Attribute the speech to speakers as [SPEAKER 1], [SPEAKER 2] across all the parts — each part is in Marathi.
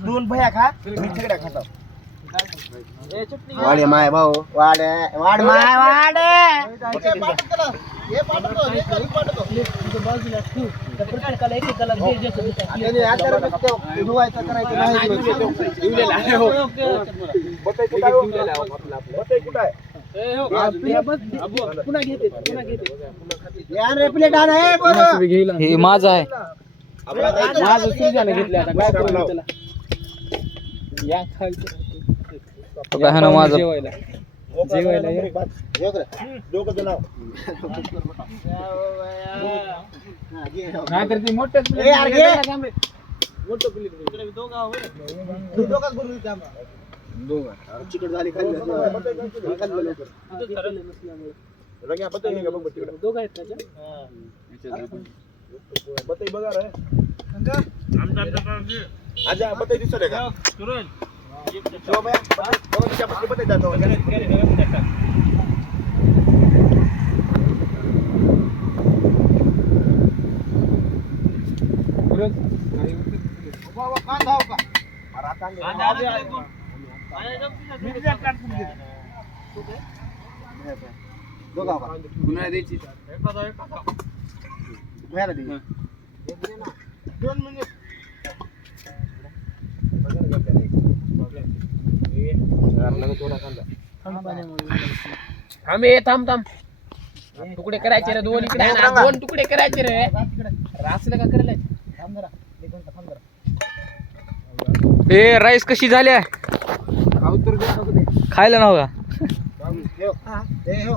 [SPEAKER 1] दोन भया खा मी छगड्या खातो. वाडे ये ये ये ये ये ये ये ये
[SPEAKER 2] ये माझं
[SPEAKER 3] सृजाने घेतले आता. काय करू त्याला. या
[SPEAKER 2] खायचं माझं
[SPEAKER 3] जेवायला. जेवायला ये. नाहीतर ती मोठ्याच plate
[SPEAKER 1] ए, अरे. मध्ये द्यायला थांबे. चिकट झाली खाली खाली लवकर.
[SPEAKER 3] दोघं आहेत त्याच्या.
[SPEAKER 1] बत्ताई बघा रे. आजा, बत्ताई दिसत आहे का? शिवा बाया, बत्ताई- बघा तिच्या बत्ताई- बत्ताई दाखव. उभा, उभा, कांदा हो का? अरे, आता कांदा. दे. दोन मिनिट.
[SPEAKER 3] थांब थांब थांब. तुकडे करायचे रे दोन इकडे. ना, दोन तुकडे करायचे रे. असलं का करायला
[SPEAKER 2] ए राईस कशी झाली आहे? खायला का
[SPEAKER 1] ठेव. हे, हो.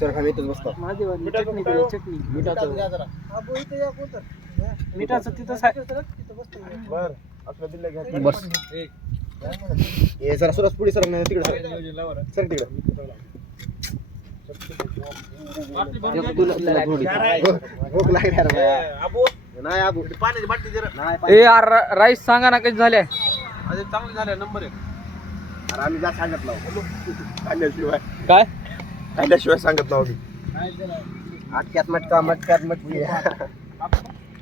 [SPEAKER 1] सर आम्ही इथंच बसतो.
[SPEAKER 3] माझी वाली चटणी दिली, चटणी. मिठाचं. आहे
[SPEAKER 1] बर घ्या.
[SPEAKER 2] बस.
[SPEAKER 1] हे जरा सुरस पुढे सर नाही तिकडे सर. सर तिकडे. भूक लागली यार बाया. नाही आबू पाण्याची बाटली जरा नाही पाणी.
[SPEAKER 2] ए यार राईस सांगा ना कशी झाले?
[SPEAKER 3] चांगलं झालं नंबर एक.
[SPEAKER 1] अरे आम्ही जा सांगत खाल्ल्याशिवाय
[SPEAKER 2] काय?
[SPEAKER 1] खाल्ल्याशिवाय सांगत नाव मी आटक्यात मटका मटक्यात मटकी.